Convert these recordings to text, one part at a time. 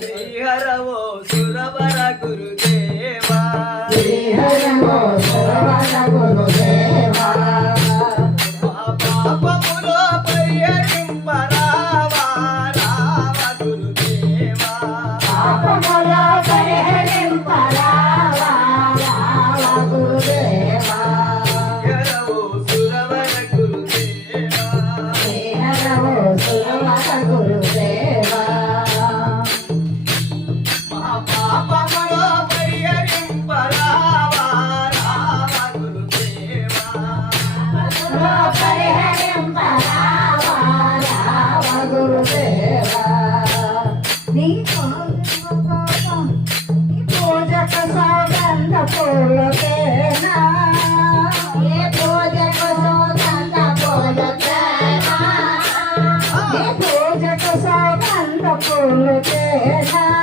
శ్రీహరవో సురవర గురుదేవా. శ్రీహరవో సురవర గురుదేవా. పూజకు సౌగంధ పూలు చేసా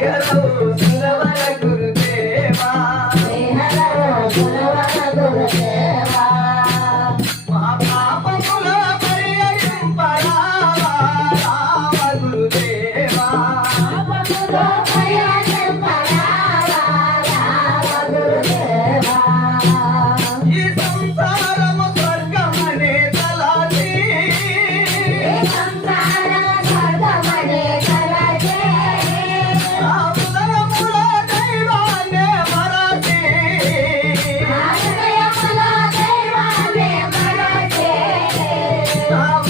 Yellow. Oh.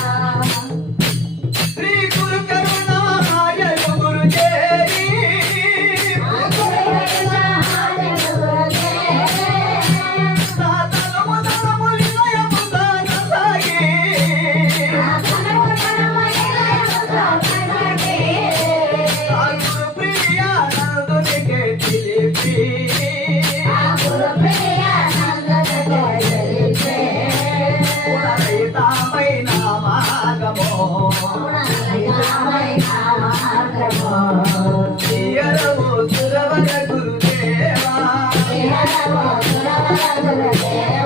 I want to love you.